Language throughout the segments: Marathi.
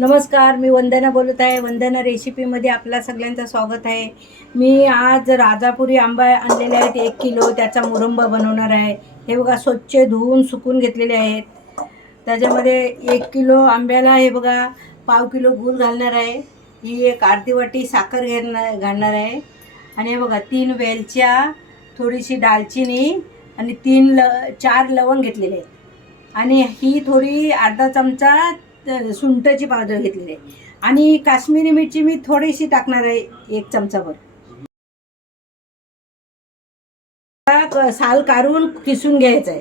नमस्कार, मी वंदना बोलत आहे. वंदना रेसिपीमध्ये आपल्या सगळ्यांचं स्वागत आहे. मी आज राजापुरी आंबा आणलेले आहेत 1 किलो. त्याचा मुरंबा बनवणार आहे. हे बघा, स्वच्छ धुवून सुकून घेतलेले आहेत. त्याच्यामध्ये 1 किलो आंब्याला हे बघा पाव किलो गूळ घालणार आहे. ही एक अर्धी वाटी साखर घालणार आहे. आणि हे बघा 3 वेलच्या, थोडीशी दालचिनी आणि 4 लवंग घेतलेले आहेत. आणि ही थोडी अर्धा चमचा सुंठची पावडर घेतलेली आहे. आणि काश्मीरी मिरची मी थोडीशी टाकणार आहे, 1 चमचाभर. साल काढून किसून घ्यायचं आहे.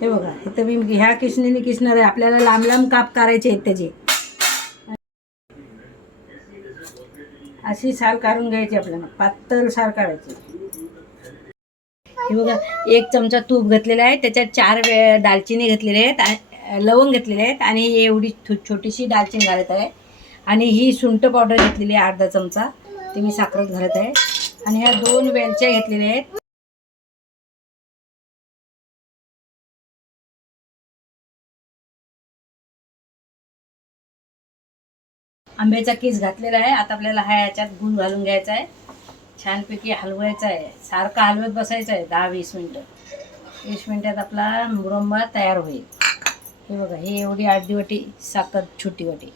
हे बघा, इथं मी ह्या किसणीने किसणार आहे. आपल्याला लांब लांब काप करायचे आहेत त्याचे. अशी साल काढून घ्यायची, आपल्याला पातळ साल काढायची. हे बघा, 1 चमचा तूप घेतलेला आहे. त्याच्यात 4 दालचिनी घेतलेले आहेत, लवंग घेतलेले आहेत. आणि एवढी छोटीशी दालचिनी घालत आहे. आणि ही सुंठ पावडर घेतलेली आहे अर्धा चमचा, ती मी साखरेत घालत आहे. आणि ह्या 2 वेलच्या घेतलेल्या आहेत. आंब्याचा किस घातलेला आहे. आता आपल्याला हा याच्यात गूळ घालून घ्यायचा आहे. छानपैकी हलवायचा आहे. सारखा हलवत बसायचं आहे 10-20 मिनटं. 20 मिनटात आपला मुरंबा तयार होईल. हे बघा, ही एवढी अर्धी वाटी साखर, छोटी वाटी.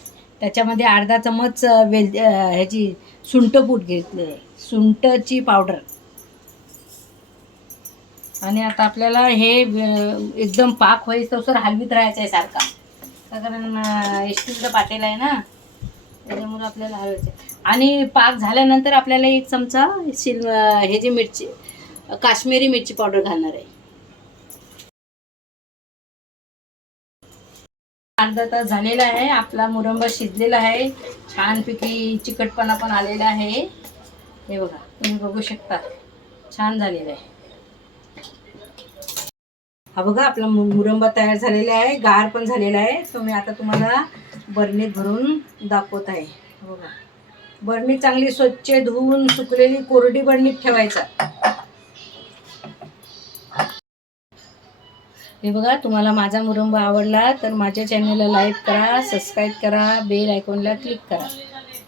त्याच्यामध्ये अर्धा चमच ह्याची सुंठपूड घेतली आहे, सुंठची पावडर. आणि आता आपल्याला हे एकदम पाक होईस तसं हलवीत राहायचं आहे सारखा, कारण स्टीलचं पातेलं आहे ना, त्याच्यामुळे आपल्याला हलवायचं. आणि पाक झाल्यानंतर आपल्याला 1 चमचा ह्याची मिरची, काश्मीरी मिरची पावडर घालणार आहे. अर्धा तास झालेला आहे. आपला मुरंबा शिजलेला आहे. छानपैकी चिकटपणा पण आलेला आहे. हे बघा, तुम्ही बघू शकता, छान झालेला आहे. हा बघा, आपला मुरंबा तयार झालेला आहे. गार पण झालेला आहे. तो मी आता तुम्हाला बरणीत भरून दाखवत आहे. बघा, बरणी चांगली स्वच्छ धुवून सुकलेली कोरडी बरणीत ठेवायचा. हे बघा, तुम्हाला माझा मुरंबा आवडला तर माझ्या चॅनलला लाईक करा, सबस्क्राईब करा, बेल आयकॉनला क्लिक करा.